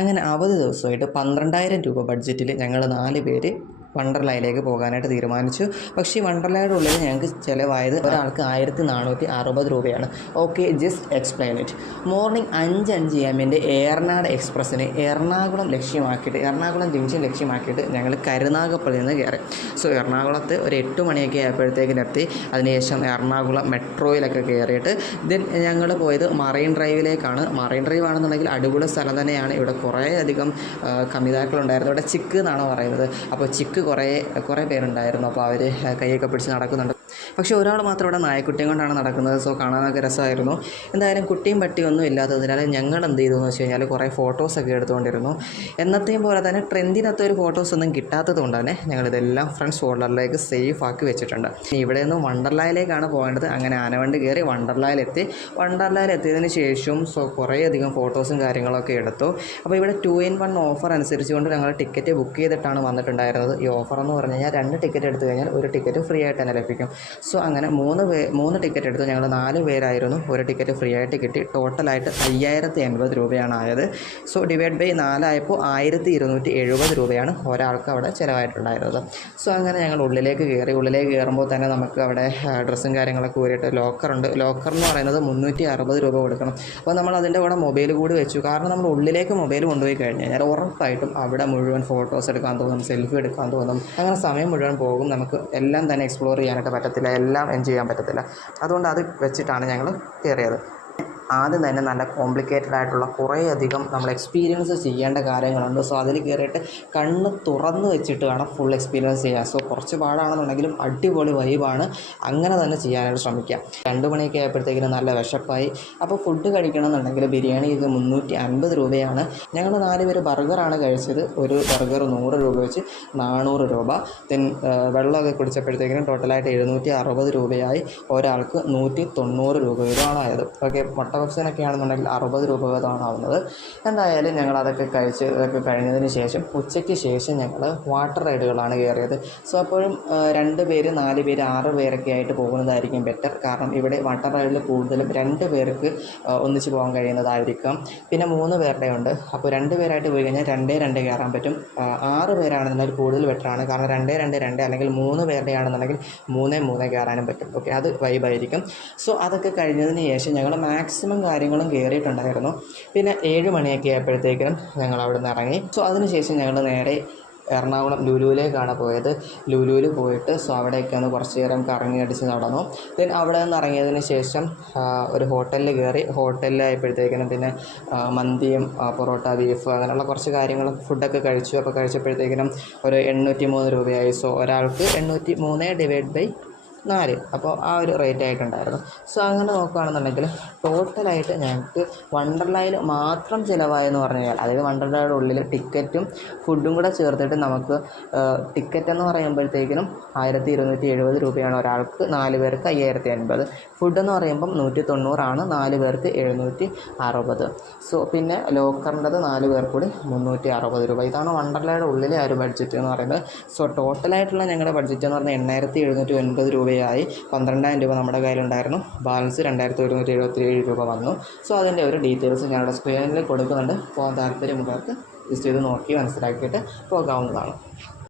അങ്ങനെ അവധി ദിവസമായിട്ട് 12,000 രൂപ ബഡ്ജറ്റിൽ ഞങ്ങൾ 4 പേര് വണ്ടർലായിലേക്ക് പോകാനായിട്ട് തീരുമാനിച്ചു. പക്ഷേ ഈ വണ്ടർലയുടെ ഉള്ളിൽ ഞങ്ങൾക്ക് ചിലവായത് ഒരാൾക്ക് 1,460 രൂപയാണ്. Okay, just explain it. Morning 5:05 AM Eranad എക്സ്പ്രസ്സിന് എറണാകുളം ജംഗ്ഷൻ ലക്ഷ്യമാക്കിയിട്ട് ഞങ്ങൾ കരുനാഗപ്പള്ളിയിൽ നിന്ന് കയറി. സോ എറണാകുളത്ത് ഒരു 8 മണിയൊക്കെ ആയപ്പോഴത്തേക്കിന് എത്തി. അതിനുശേഷം എറണാകുളം മെട്രോയിലൊക്കെ കയറിയിട്ട് ദെൻ ഞങ്ങൾ പോയത് മറൈൻ ഡ്രൈവിലേക്കാണ്. മറൈൻ ഡ്രൈവ് ആണെന്നുണ്ടെങ്കിൽ അടിപൊളി സ്ഥലം തന്നെയാണ്. ഇവിടെ കുറേയധികം കമിതാക്കളുണ്ടായിരുന്നു. ഇവിടെ ചിക്ക് എന്നാണ് പറയുന്നത്. അപ്പോൾ ചിക്ക് കുറേ പേരുണ്ടായിരുന്നു. അപ്പോൾ അവർ കൈയൊക്കെ പിടിച്ച് നടക്കുന്നുണ്ട്. പക്ഷേ ഒരാൾ മാത്രം ഇവിടെ നായക്കുട്ടിയും കൊണ്ടാണ് നടക്കുന്നത്. സോ കാണാനൊക്കെ രസമായിരുന്നു. എന്തായാലും കുട്ടിയും പട്ടിയും ഒന്നും ഇല്ലാത്തതിനാൽ ഞങ്ങൾ എന്ത് ചെയ്തു എന്ന് വെച്ച് കഴിഞ്ഞാൽ കുറേ ഫോട്ടോസൊക്കെ എടുത്തുകൊണ്ടിരുന്നു. എന്നത്തെയും പോലെ തന്നെ ട്രെൻഡിനകത്ത് ഒരു ഫോട്ടോസൊന്നും കിട്ടാത്തത് കൊണ്ട് തന്നെ ഞങ്ങളിതെല്ലാം ഫ്രണ്ട്സ് ഫോൾഡറിലേക്ക് സേഫ് ആക്കി വെച്ചിട്ടുണ്ട്. ഇവിടെ നിന്ന് വണ്ടർലായിലേക്കാണ് പോകേണ്ടത്. അങ്ങനെ ആനവണ്ടി കയറി വണ്ടർലായിലെത്തിയതിന് ശേഷം കുറേയധികം ഫോട്ടോസും കാര്യങ്ങളൊക്കെ എടുത്തു. അപ്പോൾ ഇവിടെ 2-in-1 ഓഫർ അനുസരിച്ചുകൊണ്ട് ഞങ്ങൾ ടിക്കറ്റ് ബുക്ക് ചെയ്തിട്ടാണ് വന്നിട്ടുണ്ടായിരുന്നത്. ഈ ഓഫർ എന്ന് പറഞ്ഞു കഴിഞ്ഞാൽ 2 ടിക്കറ്റ് എടുത്തു കഴിഞ്ഞാൽ 1 ടിക്കറ്റ് ഫ്രീ ആയിട്ട് തന്നെ ലഭിക്കും. സോ അങ്ങനെ 3 ടിക്കറ്റ് എടുത്തു. ഞങ്ങൾ 4 പേരായിരുന്നു. 1 ടിക്കറ്റ് ഫ്രീ ആയിട്ട് കിട്ടി. ടോട്ടലായിട്ട് 5,080 രൂപയാണ് ആയത്. സോ ഡിവൈഡ് ബൈ 4 ആയപ്പോൾ 1,270 രൂപയാണ് ഒരാൾക്ക് അവിടെ ചിലവായിട്ടുണ്ടായിരുന്നത്. സോ അങ്ങനെ ഞങ്ങൾ ഉള്ളിലേക്ക് കയറുമ്പോൾ തന്നെ നമുക്ക് അവിടെ ഡ്രസ്സും കാര്യങ്ങളൊക്കെ ഊരിയിട്ട് ലോക്കറുണ്ട്. ലോക്കർ എന്ന് പറയുന്നത് 360 രൂപ കൊടുക്കണം. അപ്പോൾ നമ്മൾ അതിൻ്റെ കൂടെ മൊബൈൽ കൂടി വെച്ചു. കാരണം നമ്മൾ ഉള്ളിലേക്ക് മൊബൈൽ കൊണ്ടുപോയി കഴിഞ്ഞ് കഴിഞ്ഞാൽ ഉറപ്പായിട്ടും അവിടെ മുഴുവൻ ഫോട്ടോസ് എടുക്കാൻ തോന്നും, സെൽഫി എടുക്കാൻ തോന്നും. അങ്ങനെ സമയം മുഴുവൻ പോകും. നമുക്ക് എല്ലാം തന്നെ എക്സ്പ്ലോർ ചെയ്യാനായിട്ട് പറ്റത്തില്ല, എല്ലാം എൻജോയ് ചെയ്യാൻ പറ്റത്തില്ല. അതുകൊണ്ട് അത് വെച്ചിട്ടാണ് ഞങ്ങൾ കയറിയത്. ആദ്യം തന്നെ നല്ല കോംപ്ലിക്കേറ്റഡ് ആയിട്ടുള്ള കുറേയധികം നമ്മൾ എക്സ്പീരിയൻസ് ചെയ്യേണ്ട കാര്യങ്ങളുണ്ട്. സോ അതിൽ കയറിയിട്ട് കണ്ണ് തുറന്ന് വെച്ചിട്ട് വേണം ഫുൾ എക്സ്പീരിയൻസ് ചെയ്യാൻ. സോ കുറച്ച് പാടാണെന്നുണ്ടെങ്കിലും അടിപൊളി വൈബാണ്. അങ്ങനെ തന്നെ ചെയ്യാനായിട്ട് ശ്രമിക്കാം. 2 മണിയൊക്കെ ആയപ്പോഴത്തേക്കിനും നല്ല വിശപ്പായി. അപ്പോൾ ഫുഡ് കഴിക്കണമെന്നുണ്ടെങ്കിൽ ബിരിയാണി ഇത് 350 രൂപയാണ്. ഞങ്ങൾ 4 പേര് ബർഗറാണ് കഴിച്ചത്. ഒരു ബർഗർ 100 രൂപ വെച്ച് 400 രൂപ. ദെൻ വെള്ളമൊക്കെ കുടിച്ചപ്പോഴത്തേക്കിനും ടോട്ടലായിട്ട് 760 രൂപയായി. ഒരാൾക്ക് 190 രൂപ വീതമാണ് ആയത്. ഓക്കെ, മുട്ട പപ്സിനൊക്കെ ആണെന്നുണ്ടെങ്കിൽ 60 രൂപ വീതമാണ് ആവുന്നത്. എന്തായാലും ഞങ്ങൾ ഇതൊക്കെ കഴിഞ്ഞതിന് ശേഷം ഉച്ചയ്ക്ക് ശേഷം ഞങ്ങൾ വാട്ടർ റൈഡുകളാണ് കയറിയത്. സോ അപ്പോഴും 2 പേര് 4 പേര് 6 പേരൊക്കെ ആയിട്ട് പോകുന്നതായിരിക്കും ബെറ്റർ. കാരണം ഇവിടെ വാട്ടർ റൈഡിൽ കൂടുതലും 2 പേർക്ക് ഒന്നിച്ച് പോകാൻ കഴിയുന്നതായിരിക്കും. പിന്നെ 3 പേരുടെ ഉണ്ട്. അപ്പോൾ 2 പേരായിട്ട് പോയി കഴിഞ്ഞാൽ 2 കയറാൻ പറ്റും. 6 പേരാണെന്നുണ്ടെങ്കിൽ കൂടുതൽ ബെറ്ററാണ്. കാരണം 2 അല്ലെങ്കിൽ 3 പേരുടെ ആണെന്നുണ്ടെങ്കിൽ 3 കയറാനും പറ്റും. ഓക്കെ, അത് വൈബായിരിക്കും. സോ അതൊക്കെ കഴിഞ്ഞതിന് ശേഷം ഞങ്ങൾ മാക്സിമം കാര്യങ്ങളും കയറിയിട്ടുണ്ടായിരുന്നു. പിന്നെ 7 മണിയൊക്കെ ആയപ്പോഴത്തേക്കും ഞങ്ങൾ അവിടെ നിന്ന് ഇറങ്ങി. സോ അതിനുശേഷം ഞങ്ങൾ നേരെ എറണാകുളം ലുലുവിലേക്കാണ് പോയത്. ലുലുവിൽ പോയിട്ട് സോ അവിടെയൊക്കെ ഒന്ന് കുറച്ച് നേരം കറങ്ങി അടിച്ച് നടന്നു. ദെൻ അവിടെ നിന്ന് ഇറങ്ങിയതിന് ശേഷം ഒരു ഹോട്ടലിൽ കയറി. ഹോട്ടലിലായപ്പോഴത്തേക്കിനും പിന്നെ മന്തിയും പൊറോട്ട, ബീഫ് അങ്ങനെയുള്ള കുറച്ച് കാര്യങ്ങൾ ഫുഡൊക്കെ കഴിച്ചു. അപ്പോൾ കഴിച്ചപ്പോഴത്തേക്കിനും ഒരു 803 രൂപയായി. സോ ഒരാൾക്ക് 803 ഡിവൈഡ് ബൈ 4, അപ്പോൾ ആ ഒരു റേറ്റ് ആയിട്ടുണ്ടായിരുന്നു. സോ അങ്ങനെ നോക്കുകയാണെന്നുണ്ടെങ്കിൽ ടോട്ടലായിട്ട് ഞങ്ങൾക്ക് വണ്ടർലായിൽ മാത്രം ചിലവായെന്ന് പറഞ്ഞു കഴിഞ്ഞാൽ, അതായത് വണ്ടർലായുടെ ഉള്ളിൽ ടിക്കറ്റും ഫുഡും കൂടെ ചേർത്തിട്ട് നമുക്ക് ടിക്കറ്റ് എന്ന് പറയുമ്പോഴത്തേക്കിനും 1,270 രൂപയാണ് ഒരാൾക്ക്. 4 പേർക്ക് 5,080. ഫുഡെന്ന് പറയുമ്പം 190 ആണ്. 4 പേർക്ക് 760. സോ പിന്നെ ലോക്കറിൻ്റെത് 4 പേർക്ക് കൂടി 360 രൂപ. ഇതാണ് വണ്ടർലയുടെ ഉള്ളിലെ ആ ഒരു ബഡ്ജറ്റ് എന്ന് പറയുന്നത്. സോ ടോട്ടലായിട്ടുള്ള ഞങ്ങളുടെ ബഡ്ജറ്റ് എന്ന് പറഞ്ഞാൽ 8,790 രൂപയായി. 12,000 രൂപ നമ്മുടെ കയ്യിലുണ്ടായിരുന്നു. ബാലൻസ് 2,177 രൂപ വന്നു. സോ അതിൻ്റെ ഒരു ഡീറ്റെയിൽസ് ഞങ്ങളുടെ സ്ക്രീനിൽ കൊടുക്കുന്നുണ്ട്. പോകാൻ താല്പര്യമുള്ളവർക്ക് ജസ്റ്റ് ഇത് നോക്കി മനസ്സിലാക്കിയിട്ട് പോകാവുന്നതാണ്.